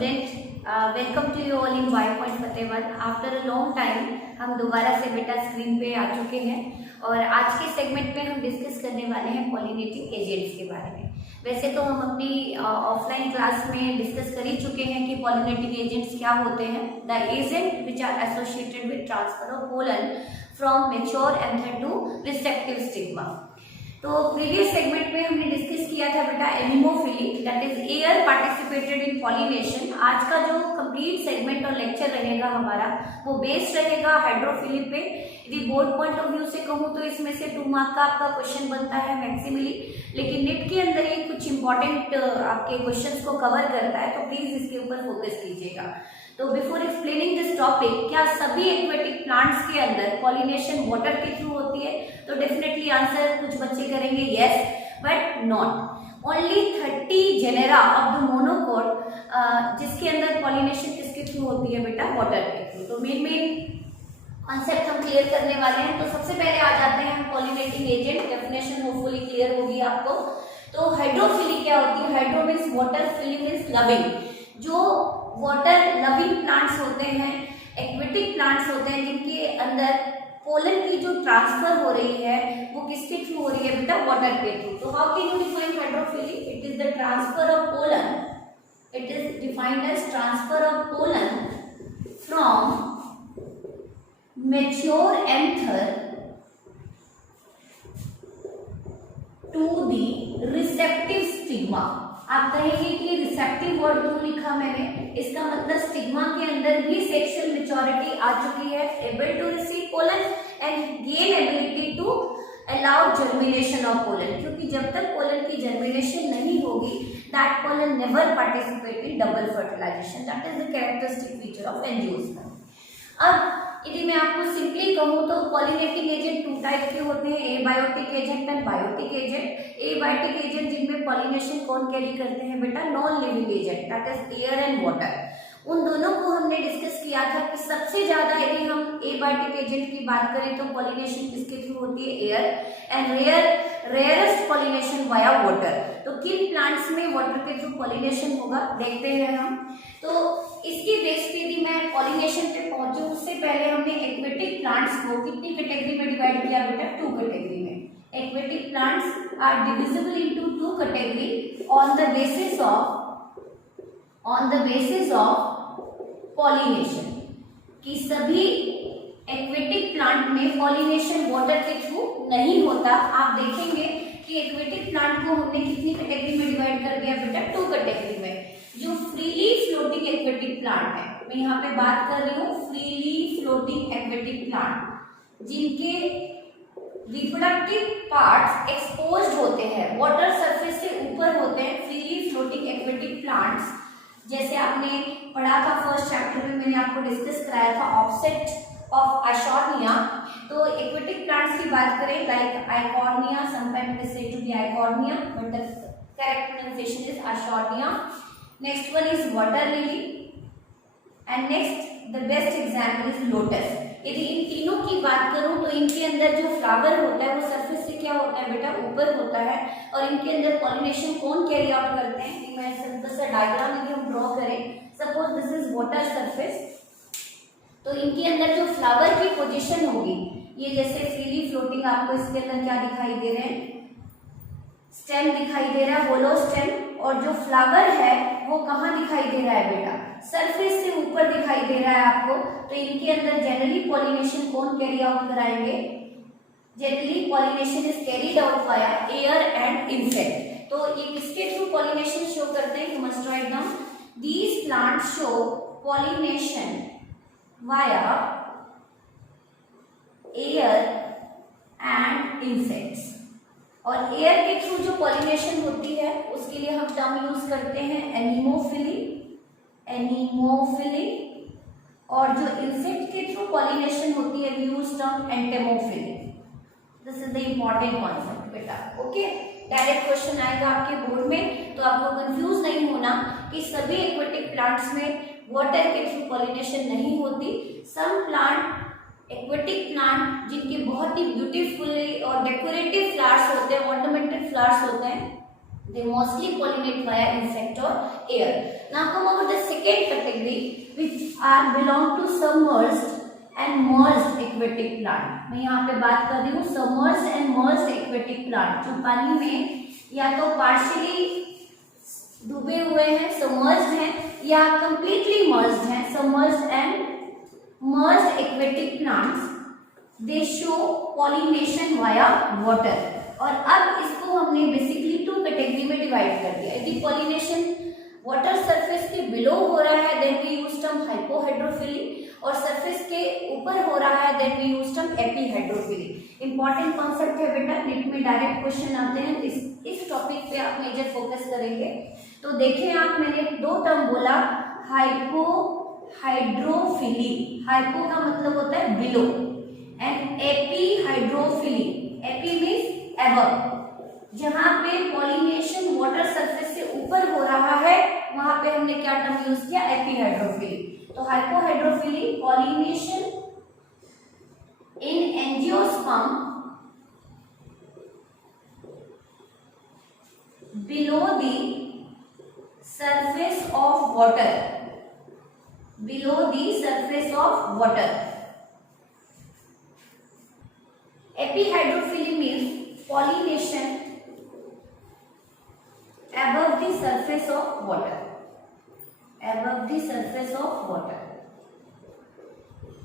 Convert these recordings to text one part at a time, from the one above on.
Student, welcome to you all in Y point Fatehabad. After a long time हम दोबारा से बेटा स्क्रीन पे आ चुके हैं और आज के सेगमेंट में हम डिस्कस करने वाले हैं पॉलिनेटिंग एजेंट्स के बारे में। वैसे तो हम अपनी ऑफलाइन क्लास में डिस्कस कर ही चुके हैं कि पॉलिनेटिंग एजेंट्स क्या होते हैं। The agent which are associated with transfer of pollen from mature anther to receptive stigma. तो प्रीवियस सेगमेंट में हमने डिस्कस किया था बेटा anemophily, that is air participated in pollination. आज का जो कंप्लीट सेगमेंट और लेक्चर रहेगा हमारा वो बेस्ड रहेगा हाइड्रोफिली पे। यदि बोर्ड पॉइंट ऑफ व्यू से कहूँ तो इसमें से 2 मार्क का आपका क्वेश्चन बनता है मैक्सिमली, लेकिन नेट के अंदर ये कुछ इंपॉर्टेंट आपके क्वेश्चंस को कवर करता है, तो प्लीज इसके ऊपर फोकस कीजिएगा। तो बिफोर एक्सप्लेनिंग दिस टॉपिक, क्या सभी एक्वेटिक प्लांट्स के अंदर पॉलिनेशन वाटर के थ्रू होती है? तो डेफिनेटली आंसर कुछ बच्चे करेंगे yes, but not. Only 30 genera of the monocot जिसके अंदर पॉलिनेशन किसके थ्रू होती है बेटा? वाटर के थ्रू। तो मेन कॉन्सेप्ट हम क्लियर करने वाले हैं। तो सबसे पहले आ जाते हैं हम pollinating agent. Definition hopefully clear होगी आपको। तो हाइड्रोफिली क्या होती है? Hydro means water, phily means loving. जो वाटर लविंग प्लांट्स होते हैं, एक्वेटिक प्लांट्स होते हैं जिनके अंदर पोलन की जो ट्रांसफर हो रही है वो किसके थ्रू हो रही है बेटा? वाटर के थ्रू। तो how can you define hydrophily? It is the transfer of pollen, it is defined as transfer of pollen from mature anther to the receptive stigma। आप कहेंगे कि रिसेप्टिव वर्ड क्यों लिखा मैंने? इसका मतलब स्टिग्मा के अंदर भी सेक्सुअल मैच्योरिटी आ चुकी है, able to receive pollen and gain ability to allow germination of pollen. क्योंकि जब तक पोलन की जर्मिनेशन नहीं होगी, that pollen never participate in double fertilization. That is the characteristic feature of angiosperm. अब यदि मैं आपको सिंपली कहूँ तो पॉलिनेटिंग एजेंट 2 टाइप के होते हैं, abiotic agent and biotic agent. Abiotic agent जिनमें पॉलिनेशन कौन कैरी करते हैं बेटा? Non living agent, that is air and water. उन दोनों को हमने डिस्कस किया था कि सबसे ज्यादा यदि हम एबायोटिक एजेंट की बात करें तो पॉलिनेशन किसके थ्रू होती है? Air. And rarest pollination via water. तो किन प्लांट्स में वाटर के थ्रू पॉलिनेशन होगा देखते हैं हम। तो इसकी बेस पे यदि मैं पॉलिनेशन पे पहुंचूं उससे पहले हमने एक्वेटिक प्लांट्स को कितनी कैटेगरी में डिवाइड किया बेटा? 2 कैटेगरी में। Aquatic plants are divisible into 2 category on the basis of pollination. कि सभी एक्वेटिक प्लांट में पॉलिनेशन वाटर के थ्रू नहीं होता। आप देखेंगे कि एक्वेटिक प्लांट को हमने कितनी कैटेगरी में डिवाइड कर दिया बेटा? 2 कैटेगरी में। जो फ्रीली फ्लोटिंग एक्वेटिक प्लांट है, मैं यहाँ पे बात कर रही हूँ फ्रीली फ्लोटिंग एक्वेटिक प्लांट, जिनके रिप्रोडक्टिव पार्ट्स एक्सपोज्ड होते हैं, वाटर सरफेस से ऊपर होते हैं, फ्रीली फ्लोटिंग एक्वेटिक प्लांट्स। जैसे आपने पढ़ा था फर्स्ट चैप्टर में, मैंने आपको डिस्कस कराया था ऑफसेट ऑफ आइशोर्निया। तो एक्वेटिक प्लांट्स की बात करें like Eichhornia, sometimes they say to be Eichhornia, but the correct pronunciation is Eichhornia. Next one is water lily and next the best example is lotus. यदि इन तीनों की बात करूं तो इनके अंदर जो फ्लावर होता है वो सरफेस से क्या होता है बेटा? ऊपर होता है। और इनके अंदर पॉलिनेशन कौन कैरी आउट करते हैं? मैं सिंपल सा डायग्राम यदि हम ड्रॉ करें, suppose this is water surface, तो इनके अंदर जो फ्लावर की पोजीशन होगी, ये जैसे फ्रीली फ्लोटिंग, आपको इसके अंदर क्या दिखाई दे रहे हैं? स्टेम दिखाई दे रहा है, होलो स्टेम। और जो फ्लावर है वो कहाँ दिखाई दे रहा है बेटा? सरफेस से ऊपर दिखाई दे रहा है आपको। तो इनके अंदर जनरली पॉलिनेशन कौन कैरी आउट कराएंगे? Generally pollination is carried out via air and insect. तो ये किसके थ्रू पॉलिनेशन शो करते हैं? You must write down, these plants show pollination via air and insects. और एयर के थ्रू जो पॉलिनेशन होती है उसके लिए हम टर्म यूज करते हैं एनिमोफिली, और जो इंसेक्ट के थ्रू पॉलिनेशन होती है we use term entomophily. This is the important concept बेटा। ओके, डायरेक्ट क्वेश्चन आएगा आपके बोर्ड में, तो आपको कंफ्यूज नहीं होना कि सभी एक्वेटिक प्लांट्स में वाटर के थ्रू पॉलिनेशन नहीं होती। सम प्लांट, एक्वेटिक प्लांट जिनके बहुत ही ब्यूटीफुली और डेकोरेटिव फ्लावर्स होते हैं, ऑर्नामेंटल फ्लावर्स होते हैं, They mostly pollinate via insect or air. Now come over the second category, which are belong to submerged and merged aquatic plant. मैं यहाँ पे बात कर रही हूँ submerged and merged aquatic plant, जो पानी में या तो partially डूबे हुए हैं, submerged हैं, या completely merged हैं. Submerged and merged aquatic plants, they show pollination via water. और अब इसको हमने बेसिकली टू कैटेगरी में डिवाइड कर दिया. यदि पॉलिनेशन वाटर सरफेस के बिलो हो रहा है then we use term hypohydrophily, और सरफेस के ऊपर हो रहा है then we use term epihydrophily. Important concept है बेटा, नीट में डायरेक्ट क्वेश्चन आते हैं. इस टॉपिक पे आप मेजर फोकस करेंगे. तो देखें आप, मैंने दो टर्म बोला, हाइपोहाइड्रोफिली. हाइपो का मतलब होता है below and epihydrophily. Epi means above. जहां पे पॉलिनेशन वाटर सरफेस से ऊपर हो रहा है वहां पे हमने क्या टर्म यूज किया, एपीहाइड्रोफिली. तो hypohydrophily, pollination in angiosperm below the surface of water. Below the surface of water. Epihydrophily means pollination above the surface of water. Above the surface of water.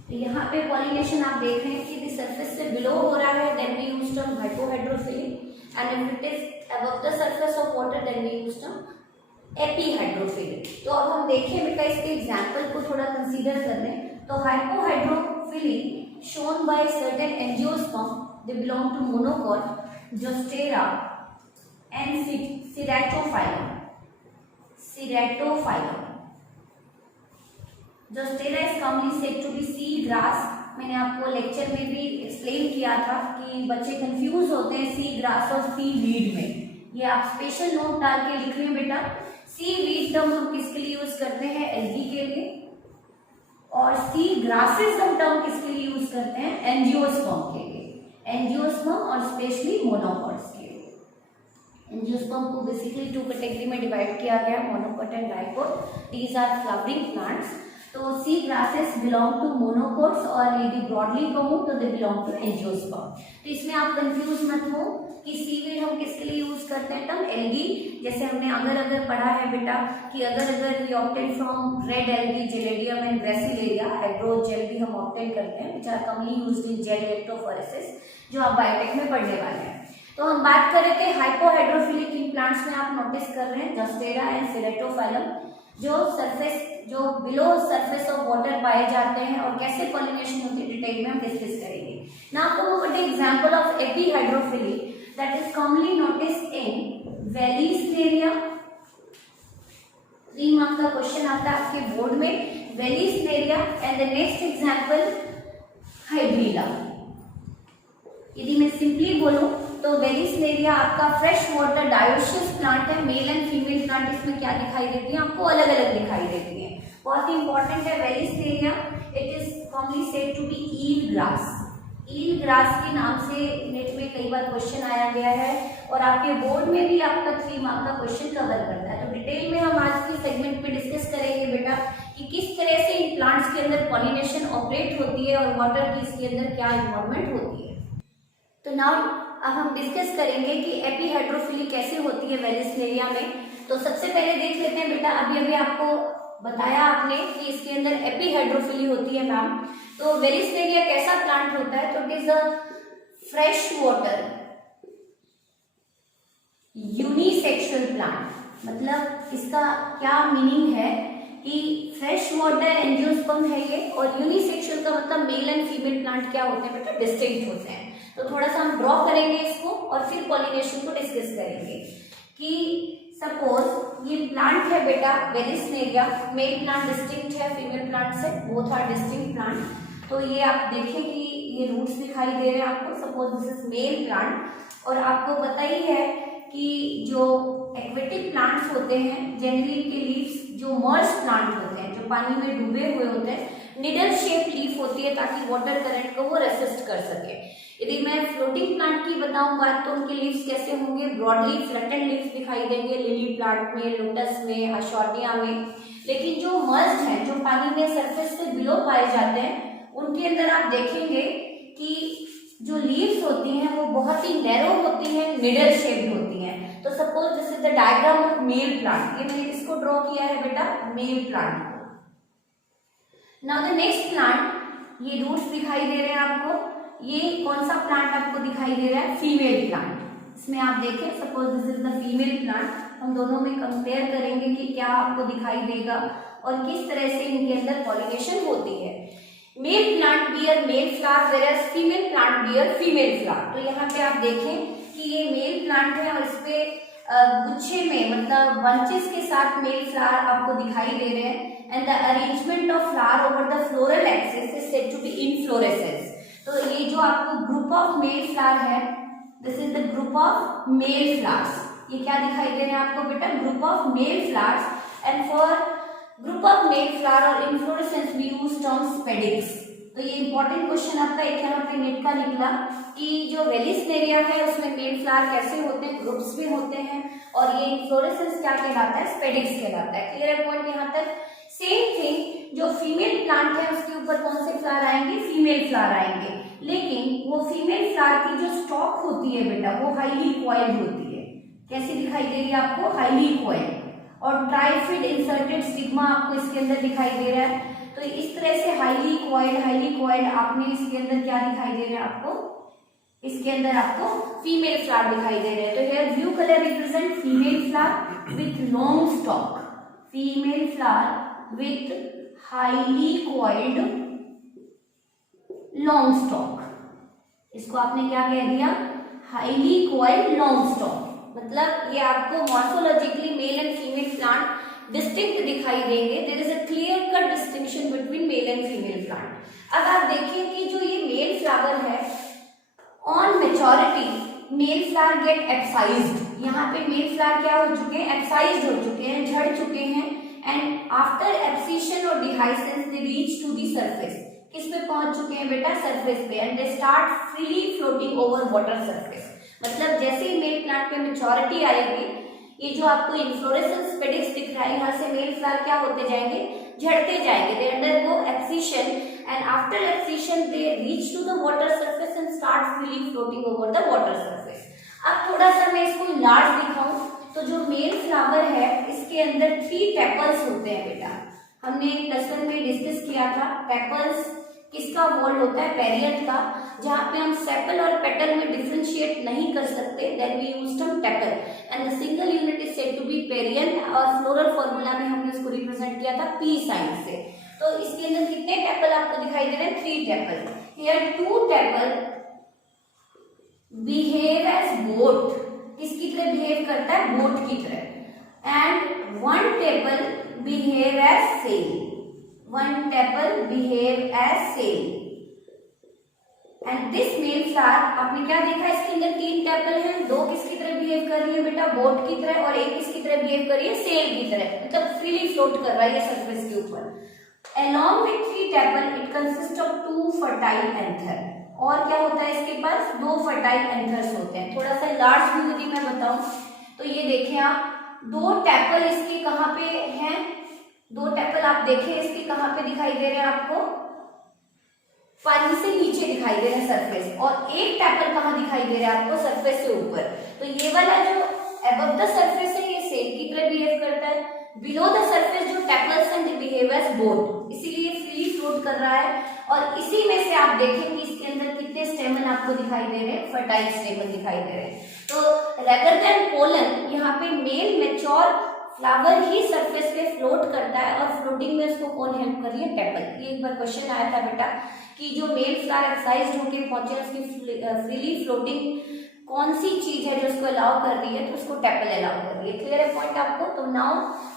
तो यहाँ पे pollination आप देख रहे हैं कि the surface से below हो रहा है then we use term hypohydrophily, and if it is above the surface of water then we use term एपीहाइड्रोफिली. तो अब हम देखें बेटा, इसके एग्जाम्पल को थोड़ा कंसीडर कर लें. तो hypohydrophily shown by certain angiosperm, they belong to monocot, Zostera and Ceratophyllum. Ceratophyllum. Zostera is commonly said to be sea grass. मैंने आपको लेक्चर में भी एक्सप्लेन किया था कि बच्चे कंफ्यूज होते हैं सी ग्रास और सी वीड में. ये आप स्पेशल नोट डाल के लिख रहे हैं बेटा. सी वीड टर्म हम किसके लिए यूज करते हैं, एल्गी के लिए, और सी ग्रासेस हम टर्म किसके लिए यूज करते हैं, एंजियोस्पर्म के लिए. एंजियोस्पर्म और स्पेशली मोनोकॉट्स के लिए. एंजियोस्पर्म को बेसिकली टू कैटेगरी में डिवाइड किया गया, monocot and dicot. These are flowering plants. तो see grasses belong to monocots, और यदि ब्रॉडली कहूँ तो दे बिलोंग टू एंजियोस्पर्म. तो इसमें आप कंफ्यूज मत हो कि सीवीड हम किसके लिए यूज करते हैं, टर्म एल्गी. जैसे हमने अगर पढ़ा है बेटा कि अगर we obtain from red algae, Gelidium and Gracilaria, hydrogel भी हम ऑब्टेन करते हैं, which are commonly used in gel electrophoresis, जो आप बायोटेक में पढ़ने वाले हैं. तो हम बात कर रहे थे हाइपोहाइड्रोफिलिक इन प्लांट्स में. आप नोटिस कर रहे हैं जोस्टेरा एंड सेरेटोफाइलम, जो बिलो सरफेस ऑफ वाटर पाए जाते हैं, और कैसे पॉलिनेशन होती है डिटेल में हम डिस्कस करेंगे. Now come over the example of epihydrophily that is commonly noticed in Vallisneria. 3 marks का क्वेश्चन आता है आपके बोर्ड में, Vallisneria. And the next example Hydrilla. यदि मैं सिंपली बोलूं तो वेलिस्नेरिया आपका फ्रेश वाटर डायोशियस प्लांट है, मेल एंड फीमेल प्लांट. इसमें क्या दिखाई देती है आपको, अलग अलग दिखाई देती है. बहुत ही इंपॉर्टेंट है Vallisneria. It is commonly said to be eel grass. Eel grass के नाम से नेट में कई बार क्वेश्चन आया गया है, और आपके बोर्ड में भी आपका 3 मार्क का क्वेश्चन कवर करता है. तो डिटेल में हम आज की सेगमेंट में डिस्कस करेंगे बेटा कि किस तरह से इन प्लांट्स के अंदर पॉलिनेशन ऑपरेट होती है, और वाटर की इसके अंदर क्या इन्वॉल्वमेंट होती है. तो नाउ अब हम डिस्कस करेंगे कि एपीहाइड्रोफिली कैसे होती है वेलिस्नेरिया में. तो सबसे पहले देख लेते हैं बेटा, अभी आपको बताया आपने कि इसके अंदर एपीहाइड्रोफिली होती है मैम. तो वेलिस्नेरिया कैसा प्लांट होता है, तो it is a fresh water unisexual plant. मतलब इसका क्या मीनिंग है कि फ्रेश वाटर एंजियोस्पर्म है ये, और यूनिसेक्सुअल का मतलब मेल एंड फीमेल प्लांट क्या होते हैं बेटा, डिस्टिंक्ट होते हैं. तो थोड़ा सा हम ड्रॉ करेंगे इसको, और फिर पॉलिनेशन को डिस्कस करेंगे. कि सपोज ये प्लांट है बेटा वेलिस्नेरिया, मेल प्लांट डिस्टिंक्ट है फीमेल प्लांट से, बोथ आर डिस्टिंक्ट प्लांट. तो ये आप देखें कि ये रूट्स दिखाई दे रहे हैं आपको. Suppose this is male plant, और आपको पता ही है कि जो एक्वेटिक प्लांट्स होते हैं जनरली इनके लीव्स जो मर्ज प्लांट होते हैं, जो पानी में डूबे हुए होते हैं, निडल शेप लीफ होती है ताकि वाटर करंट को वो रेसिस्ट कर सके. यदि मैं फ्लोटिंग प्लांट की बताऊं बात, तो उनके लीव्स कैसे होंगे, ब्रॉडली फ्लैटेड लीव्स दिखाई देंगे लिली प्लांट में, लोटस में, अशॉर्टिया में। लेकिन जो मर्ज्ड हैं, जो पानी में सरफेस से बिलो पाए जाते हैं, उनके अंदर आप देखेंगे कि जो लीव्स होती हैं वो बहुत ही नैरो होती हैं, निडल शेप्ड होती हैं। तो suppose this is the diagram of male plant, ये मैंने किसको ड्रॉ किया है बेटा, मेल प्लांट को। नाउ द नेक्स्ट प्लांट, ये रूट्स दिखाई दे रहे हैं आपको, ये कौन सा प्लांट आपको दिखाई दे रहा है, फीमेल प्लांट। इसमें आप देखें, suppose this is the female plant, हम दोनों में कंपेयर करेंगे कि क्या आपको दिखाई देगा और किस तरह से इनके अंदर पॉलिनेशन होती है। Male plant bear male flower, whereas female plant bear female flower. तो यहाँ पे आप देखें कि ये मेल प्लांट है और इसपे गुच्छे में, मतलब बंचेस के साथ मेल फ्लावर आपको दिखाई दे रहे हैं। And the arrangement of flower over the floral axis is said to be inflorescence. तो ये जो आपको ग्रुप ऑफ मेल फ्लावर है, this is the group of male flowers. ये क्या दिखाई दे रहे हैं आपको बेटा, group of male flowers. And for group of male flower और inflorescence we use term spadix. तो ये इंपॉर्टेंट क्वेश्चन आपका एक यहाँ पे नेट का निकला कि जो वेलिस्नेरिया है उसमें मेल फ्लावर कैसे होते हैं, ग्रुप्स में होते हैं, और ये इनफ्लोरेसेंस क्या कहलाता है, स्पेडिक्स कहलाता है। क्लियर है पॉइंट यहाँ तक। सेम थिंग, जो फीमेल प्लांट है उसके ऊपर कौन से फ्लावर आएंगे, फीमेल फ्लावर आएंगे, लेकिन वो फीमेल फ्लावर की जो स्टॉक होती है बेटा वो हाईली कॉइल्ड होती है। कैसी दिखाई दे रही है आपको, हाईली कॉइल्ड। और ट्राइफिड इंसर्टेड स्टिग्मा आपको इसके अंदर दिखाई दे रहा है। तो इस तरह से हाईली कॉइल्ड आपने इसके अंदर क्या दिखाई दे रहा है आपको, इसके अंदर आपको फीमेल फ्लावर दिखाई दे रहे हैं। तो here blue colour represent female flower with long stock, female flower with highly coiled long stalk। इसको आपने क्या कह दिया, highly coiled long stalk। मतलब ये आपको morphologically male and female plant distinct दिखाई देंगे। There is a clear cut distinction between male and female plant. अब आप देखिए कि जो ये मेल फ्लावर है, on maturity male flower get abscised. यहाँ पे मेल फ्लावर क्या हो चुके हैं, एप्साइज्ड हो चुके हैं, झड़ चुके हैं। एंड आफ्टर एब्सिशन और dehiscence they reach to the surface. किस पे पहुंच चुके हैं बेटा, सरफेस पे। And they start freely floating over water surface. मतलब जैसे ही मेल प्लांट पे मैच्योरिटी आएगी, ये जो आपको इन्फ्लोरेसेंस स्पेडिक्स दिख रहा है, यहाँ से मेल फ्लावर क्या होते जाएंगे, झड़ते जाएंगे। They undergo abscission and after abscission they reach to the water surface and start freely floating over the water surface. अब थोड़ा सा मैं इसको लार्ज दिखाऊं तो जो मेल फ्लावर है इसके अंदर 3 टेपल्स होते हैं बेटा। हमने प्लस 1 में डिस्कस किया था टेपल्स किसका वॉल होता है, पेरियंट का, जहाँ पे हम सेपल और पेटल में डिफरेंशिएट नहीं कर सकते, then we use term tepal and the single unit is said to be perianth. और फ्लोरल फॉर्मूला में हमने इसको रिप्रेजेंट किया था पी साइन से। तो इसके अंदर कितने टेपल आपको दिखाई दे रहे हैं, 3 tepal. Here 2 tepal behave as boat, किसकी तरह बिहेव करता है, बोट की तरह। And 1 tepal behave as sail, 1 tepal behave as sail. And this male flower आपने क्या देखा, इसके अंदर 3 टेपल हैं, 2 किसकी तरह बिहेव कर रही है बेटा, बोट की तरह, और 1 किसकी तरह बिहेव कर रही है, सेल की तरह, मतलब फ्रीली फ्लोट कर रहा है सरफेस के ऊपर। Along with 3 tepal it consists of 2 fertile anther। और क्या होता है इसके पास, 2 फर्टाइल एंथर्स होते हैं। थोड़ा सा लार्ज व्यू यदि मैं बताऊं तो ये देखें आप, 2 टेपल इसके कहाँ पे हैं, 2 टेपल आप देखें इसके कहाँ पे दिखाई दे रहे हैं आपको, पानी से नीचे दिखाई दे रहे हैं सरफेस, और 1 टेपल कहाँ दिखाई दे रहा है आपको, सरफेस से ऊपर। तो ये वाला जो अबव द सरफेस है ये सेल की तरह बिहेव करता है, बिलो द सरफेस जो tepals and behave as boat, इसीलिए फ्रीली फ्लोट कर रहा है। और इसी में से आप देखेंगे इसके अंदर कितने स्टेमन आपको दिखाई दे रहे हैं, फर्टाइल स्टेमन दिखाई दे रहे हैं। तो रेदर देन पोलन, यहाँ पे मेल मैच्योर फ्लावर ही सरफेस पे फ्लोट करता है, और फ्लोटिंग में उसको कौन हेल्प कर रही है, टेपल। ये एक बार क्वेश्चन आया था बेटा कि जो मेल फ्लावर एक्साइज्ड होकर पहुंचे उसकी फ्रीली फ्लोटिंग कौन सी चीज है जो उसको अलाउ कर रही है, तो उसको टेपल अलाउ कर रही है। क्लियर है पॉइंट आपको। तो now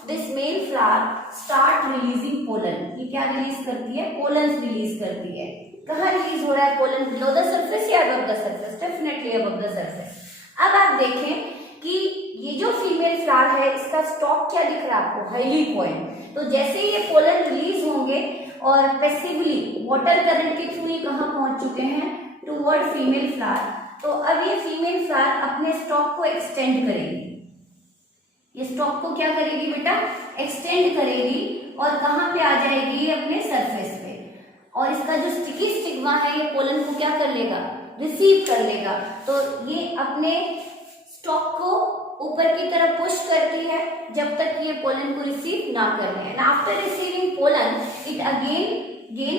this male flower start releasing pollen. ये क्या रिलीज करती है, पोलन रिलीज करती है। कहाँ रिलीज हो रहा है पोलन, बिलो द सरफेस या above the surface, definitely above the surface. अब आप देखें कि ये जो फीमेल फ्लावर है इसका स्टॉक क्या दिख रहा है आपको, हाईली कॉइल्ड। तो जैसे ये पोलन रिलीज होंगे और पैसिवली वाटर करंट के थ्रू ये कहाँ पहुंच चुके हैं, टूवर्ड फीमेल फ्लावर। तो अब ये फीमेल फ्लावर अपने स्टॉक को एक्सटेंड करेगी, ये स्टॉक को क्या करेगी बेटा, एक्सटेंड करेगी और कहाँ पे आ जाएगी, अपने सरफेस पे। और इसका जो स्टिकी स्टिग्मा है ये पोलन को क्या कर लेगा, रिसीव कर लेगा। तो ये अपने स्टॉक को ऊपर की तरफ पुश करती है जब तक ये पोलन को रिसीव ना कर ले। And after receiving pollen it again gain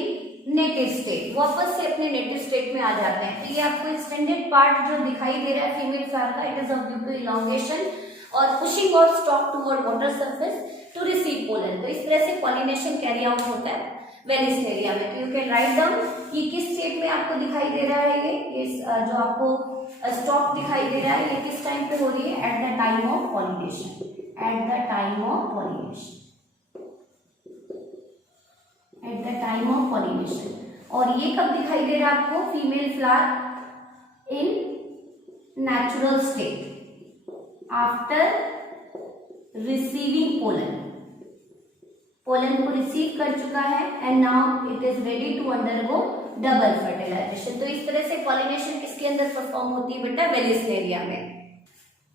native state, वापस से अपने नेटिव स्टेट में आ जाते हैं। तो ये आपको एक्सटेंडेड पार्ट जो दिखाई दे रहा है फीमेल फ्लावर का, it is of due to elongation और pushing of stalk toward water surface to receive pollen. तो इस तरह से पॉलिनेशन कैरी आउट होता है वेलिस्नेरिया में। तो यू कैन राइट डाउन ये किस स्टेट में आपको दिखाई दे रहा है, ये जो आपको स्टॉक दिखाई दे रहा है ये किस टाइम पे हो रही है, at the time of pollination, at the time of pollination, at the time of pollination. और ये कब दिखाई दे रहा है आपको, female flower in natural state after receiving pollen, pollen को रिसीव कर चुका है and now it is ready to undergo double fertilization. तो इस तरह से पॉलिनेशन किसके अंदर परफॉर्म होती है बेटा, वेलिस्नेरिया में।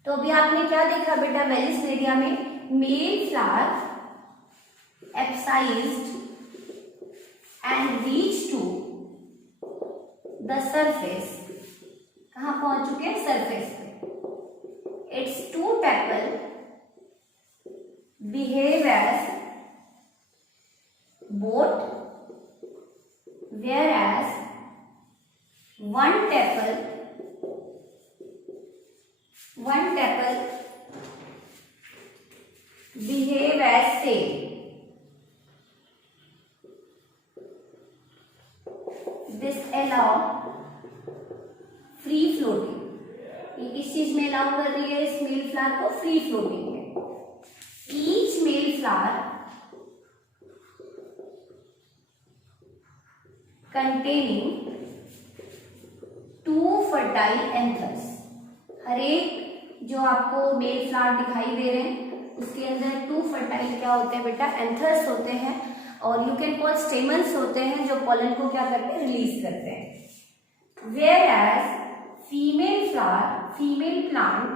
तो अभी आपने क्या देखा बेटा, वेलिस्नेरिया में male flower abscised and reach to the surface, कहां पहुंच चुके हैं, सरफेस पे। Its two tepal behave as boat, whereas one tepal behave as sail. This allow free floating. ये किस चीज में अलाउ कर रही है इस मेल फ्लावर को, फ्री फ्लोटिंग में। Each male flower containing two fertile anthers। हर एक जो आपको मेल फ्लावर दिखाई दे रहे हैं उसके अंदर टू फर्टाइल क्या होते हैं बेटा, एंथर्स होते हैं और यू कैन कॉल स्टेमन्स होते हैं जो पोलन को क्या करते हैं, रिलीज करते हैं। Whereas female flower, female plant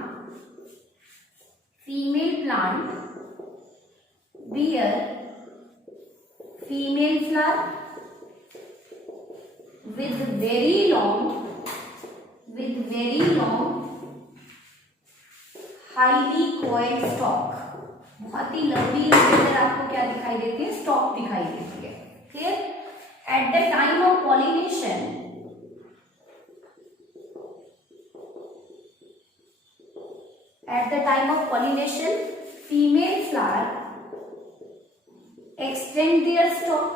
bear female flower with very long highly coiled stalk, बहुत ही लंबी इसके अंदर आपको क्या दिखाई देती है, स्टॉक दिखाई देती है। Clear? At the time of pollination, at the time of pollination female flower extend their stalk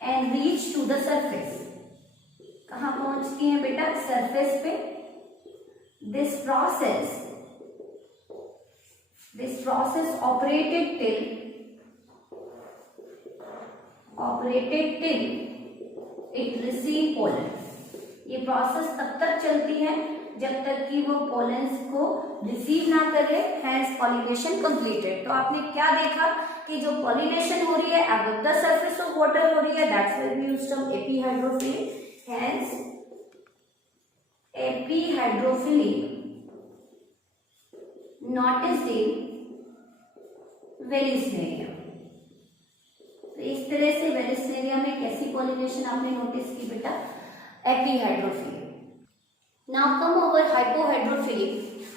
and reach to the surface. कहां पहुंचती है बेटा, सरफेस पे। This process operated till it receive pollen. ये प्रोसेस तब तक चलती है जब तक कि वो पोलन्स को रिसीव ना कर ले, हैंस पॉलिनेशन कंप्लीटेड। तो आपने क्या देखा कि जो पॉलिनेशन हो रही है above the surface of water हो रही है, that's why we used term epihydrophily. Hence epihydrophily noticed in Vallisneria. तो इस तरह से वेलिस्नेरिया में कैसी पॉलिनेशन आपने नोटिस की बेटा, epihydrophily. Now come over hypohydrophily.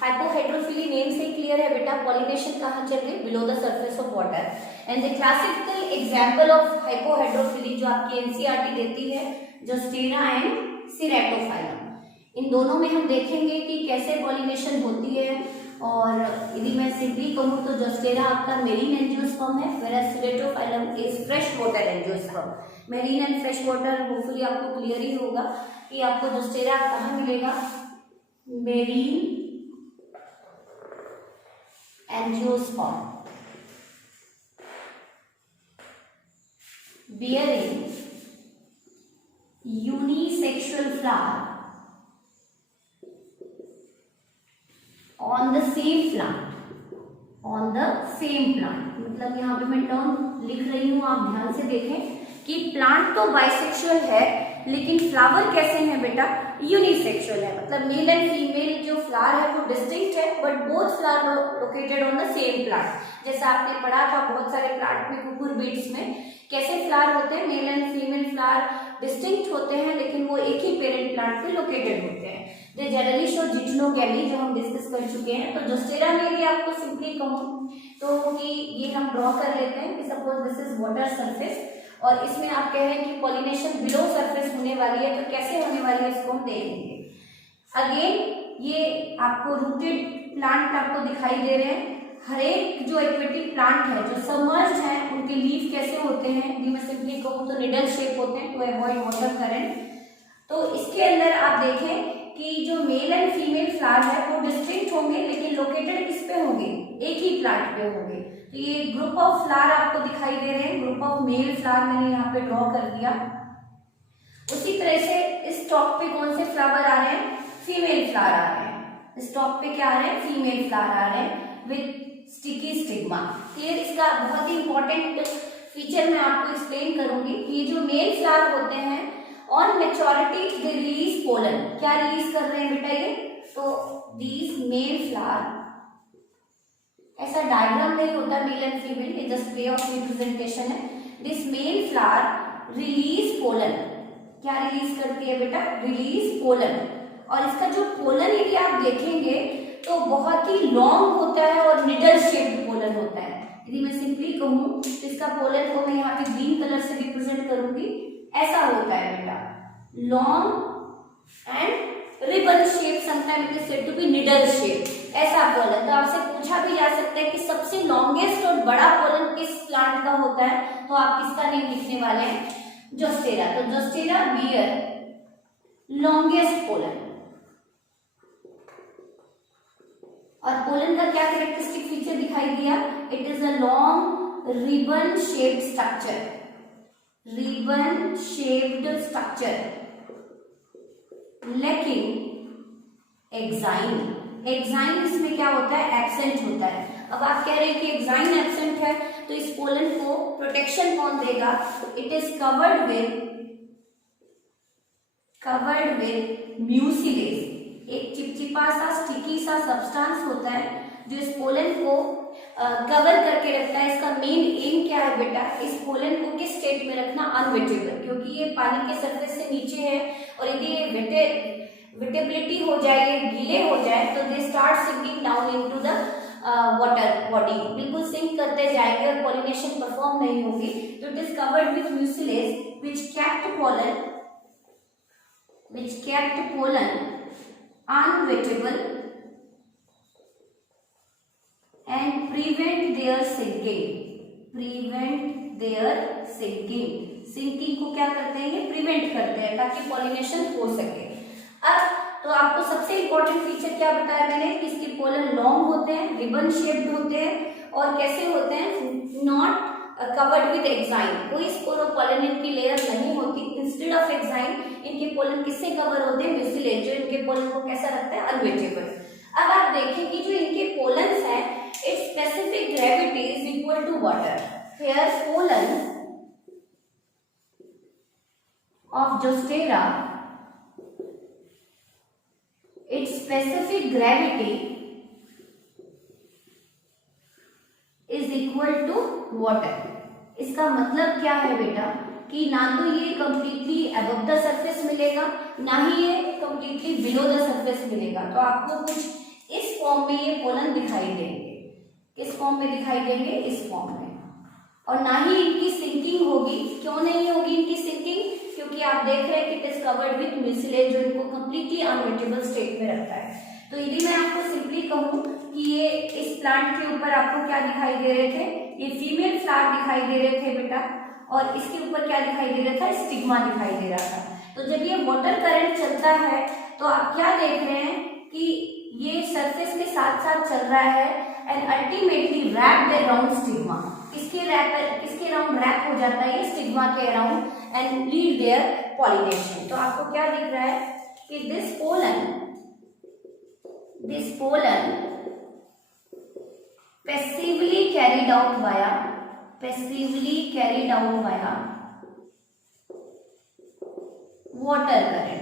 Hypohydrophily name से क्लियर है बेटा, पॉलिनेशन कहाँ चल रही है, below the surface of water. And the classical example of hypohydrophily जो आपकी एनसीईआरटी देती है, जोस्टेरा एंड सिरेटोफाइलम। इन दोनों में हम देखेंगे कि कैसे पॉलिनेशन होती है। और यदि मैं सिंपली कहूँ तो जोस्टेरा आपका मेरीन एंजियोस्पर्म है, whereas ceratophyllum is fresh water angiosperm. Marine and fresh water hopefully आपको क्लियर ही होगा कि आपको जोस्टेरा कहाँ मिलेगा, marine angiosperm bearing unisexual flower on the same plant, मतलब यहाँ पे मैं टर्म लिख रही हूँ, आप ध्यान से देखें कि प्लांट तो बाइसेक्सुअल है लेकिन फ्लावर कैसे हैं बेटा, यूनिसेक्सुअल है। मतलब मेल एंड फीमेल जो फ्लावर है वो डिस्टिंक्ट है, but both flower located on the same plant. जैसा आपने पढ़ा था बहुत सारे प्लांट में, कुकुरबिड्स में कैसे फ्लावर होते हैं, mail and female flower distinct होते हैं लेकिन वो एक ही पेरेंट प्लांट पे लोकेटेड होते हैं। दे जनरली शो जिचनोगैमी, जो हम डिस्कस कर चुके हैं। तो जोस्टेरा में भी आपको सिंपली कहूँ तो कि ये हम ड्रॉ कर लेते हैं कि suppose this is water surface और इसमें आप कह रहे हैं कि पॉलिनेशन बिलो सरफेस होने वाली है, तो कैसे होने वाली है इसको हम देखेंगे। अगेन ये आपको रूटेड प्लांट आपको दिखाई दे रहे हैं। हर एक जो एक्वेटिक प्लांट है जो सबमर्ज्ड है उनके लीफ कैसे होते हैं, यदि मैं सिंपली कहूँ तो निडल शेप होते हैं टू अवॉइड वाटर करंट। तो इसके अंदर आप देखें कि जो मेल एंड फीमेल फ्लावर है वो डिस्टिंक्ट होंगे लेकिन लोकेटेड किस पे होंगे, एक ही प्लांट पे होंगे। तो ये ग्रुप ऑफ फ्लावर आपको दिखाई दे रहे हैं, ग्रुप ऑफ मेल फ्लावर मैंने यहाँ पे ड्रॉ कर दिया। उसी तरह से इस टॉप पे कौन से फ्लावर आ रहे हैं, फीमेल फ्लावर आ रहे हैं। इस टॉप पे क्या आ रहे हैं, फीमेल फ्लावर आ रहे हैं विद स्टिकी स्टिग्मा। क्लियर, इसका बहुत ही इंपॉर्टेंट फीचर मैं आपको एक्सप्लेन करूंगी। ये जो मेल फ्लावर होते हैं on maturity they release pollen. क्या रिलीज कर रहे हैं बेटा ये, तो दीज मेल फ्लावर, ऐसा डायग्राम नहीं होता मेल एंड फीमेल, ये जस्ट वे ऑफ रिप्रेजेंटेशन है। This male flower release pollen. क्या रिलीज करती है बेटा, रिलीज पोलन। और इसका जो पोलन यदि आप देखेंगे तो बहुत ही लॉन्ग होता है और निडल शेप्ड पोलन होता है। यदि मैं सिंपली कहूँ तो इसका पोलन को मैं यहाँ पे ग्रीन कलर से रिप्रेजेंट करूंगी, ऐसा होता है बेटा, long and ribbon shape, sometime it is said to be needle shape, ऐसा पोलन। तो आपसे पूछा भी जा सकता है कि सबसे लॉन्गेस्ट और बड़ा पोलन किस प्लांट का होता है, तो आप किसका नेम लिखने वाले हैं, जोस्टेरा। तो जोस्टेरा बियर लॉन्गेस्ट पोलन। और पोलन का क्या कैरेक्टरिस्टिक फीचर दिखाई दिया, it is a long ribbon shaped structure, ribbon shaped structure lacking exine. Exine इसमें क्या होता है, एब्सेंट होता है। अब आप कह रहे हैं कि एग्जाइन एब्सेंट है तो इस पोलन को प्रोटेक्शन कौन देगा, it is covered with mucilage. एक चिपचिपा सा स्टिकी सा सब्सटेंस होता है जो इस पोलन को कवर करके रखता है। इसका मेन एम क्या है बेटा, इस पोलन को किस स्टेट में रखना, अनवेटेबल, क्योंकि ये पानी के सरफेस से नीचे है और यदि ये वेटेबिलिटी हो जाए, ये गीले हो जाए तो they start sinking down into the water body, बिल्कुल सिंक करते जाएंगे और पॉलिनेशन परफॉर्म नहीं होगी। तो it is covered with mucilage which kept pollen unwettable and prevent their sinking को क्या करते हैं, ये प्रिवेंट करते हैं ताकि पॉलिनेशन हो सके। अब तो आपको सबसे इंपॉर्टेंट फीचर क्या बताया मैंने कि इसके पोलन लॉन्ग होते हैं, रिबन शेप्ड होते हैं और कैसे होते हैं, नॉट कवर्ड विद एक्साइन। कोई स्पोरोपोलन की लेयर नहीं होती। इंस्टेड ऑफ एक्साइन इनके पोलन किससे कवर होते हैं, म्यूसिलेज, जो इनके पोलन को कैसा रखता है, अनवेटेबल। अब आप देखें कि जो इनके पोलन्स हैं, its specific gravity is equal to water. Here pollen of Zostera, its specific gravity is equal to water। इसका मतलब क्या है बेटा कि ना तो ये कंप्लीटली अबव द सरफेस मिलेगा, ना ही ये कंप्लीटली बिलो द सरफेस मिलेगा। तो आपको कुछ इस फॉर्म में ये पोलन दिखाई देंगे। किस फॉर्म में दिखाई देंगे, इस फॉर्म में। और ना ही इनकी सिंकिंग होगी। क्यों नहीं होगी इनकी सिंकिंग, क्योंकि आप देख रहे हैं कि it is covered with mucilage, जो इनको कंप्लीटली अनवेटेबल स्टेट में रखता है। तो यदि मैं आपको सिंपली कहूँ कि ये इस प्लांट के ऊपर आपको क्या दिखाई दे रहे थे, ये फीमेल फ्लावर दिखाई दे रहे थे बेटा, और इसके ऊपर क्या दिखाई दे रहा था, स्टिग्मा दिखाई दे रहा था। तो जब ये वाटर करंट चलता है तो आप क्या देख रहे हैं कि ये सरफेस के साथ साथ चल रहा है and ultimately wrapped around stigma. किसके अराउंड रैप हो जाता है, ये स्टिग्मा के around, and lead their pollination. तो आपको क्या दिख रहा है कि this pollen passively carried out via water current.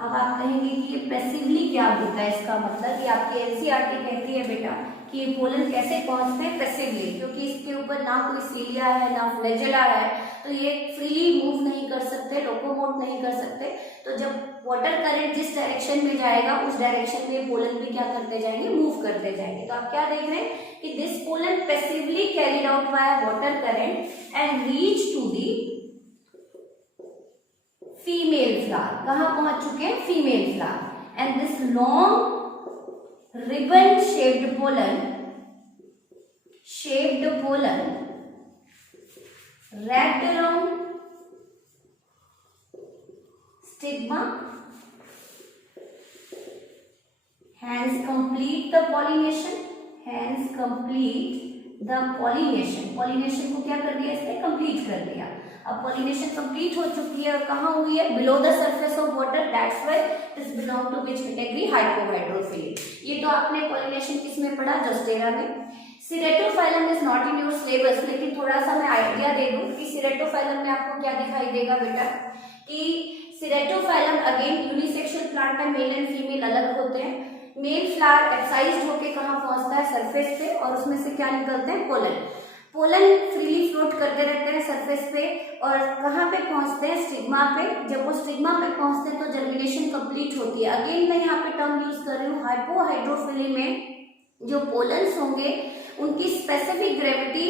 अब आप कहेंगे कि ये पैसिवली क्या होता है, इसका मतलब ये आपकी एनसीईआरटी कहती है बेटा कि ये पोलन कैसे पहुंचते हैं पैसिवली, क्योंकि इसके ऊपर ना कोई सीलिया है ना फ्लैजेला है, तो ये फ्रीली मूव नहीं कर सकते, लोकोमोट नहीं कर सकते। तो जब वाटर करंट जिस डायरेक्शन में जाएगा उस डायरेक्शन में पोलन भी क्या करते जाएंगे, मूव करते जाएंगे। तो आप क्या देख रहे हैं कि this pollen passively carried out by water current and reach to the female flower. कहां पहुंच चुके हैं, female flower. And this long ribbon shaped pollen wrapped around stigma hence complete the pollination। pollination को क्या कर दिया, इसने कंप्लीट कर दिया। अब पॉलिनेशन कंप्लीट हो चुकी है और कहाँ हुई है, below the surface of water, that's why this belong to which category, hypohydrophily. ये तो आपने पॉलिनेशन किस में पढ़ा, जस्टेरा में। Ceratophyllum is not in your syllabus, लेकिन थोड़ा सा मैं आइडिया दे दूं कि सिरेटोफाइलम में आपको क्या दिखाई देगा बेटा, कि सिरेटोफाइलम अगेन यूनिसेक्सुअल प्लांट में मेल एंड फीमेल अलग होते हैं। मेल फ्लावर एक्साइज्ड होके कहाँ पहुंचता है, सरफेस पे, और उसमें से क्या निकलते हैं, पोलन फ्रीली फ्लोट करते रहते हैं सरफेस पे, और कहाँ पे पहुंचते हैं, स्टिग्मा पे। जब वो स्टिग्मा पे पहुंचते हैं तो जर्मिनेशन कंप्लीट होती है। अगेन मैं यहाँ पे टर्म यूज कर रही हूँ, हाइपोहाइड्रोफिली में जो पोलन्स होंगे उनकी स्पेसिफिक ग्रेविटी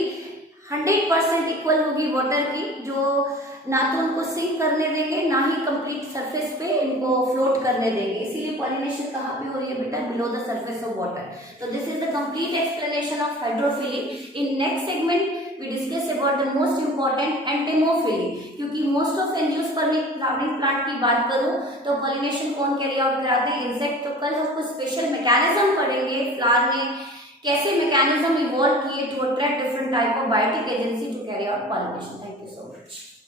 100% इक्वल होगी वाटर की, जो ना तो उनको सिंक करने देंगे ना ही कंप्लीट सरफेस पे इनको फ्लोट करने देंगे। इसीलिए पॉलिनेशन कहाँ पे हो रही है बेटा, below the surface of water. तो this is the complete explanation of hydrophily. In next segment we discuss about the most important entomophily, क्योंकि most of angiospermic flowering plant की बात करूं तो पॉलिनेशन कौन कैरी आउट कराते हैं, इंसेक्ट। तो कल हम कुछ स्पेशल मैकेनिज्म पढ़ेंगे, फ्लावर ने कैसे मैकेनिज्म इवॉल्व किए to attract different type of biotic agency to carry out pollination. Thank you so much.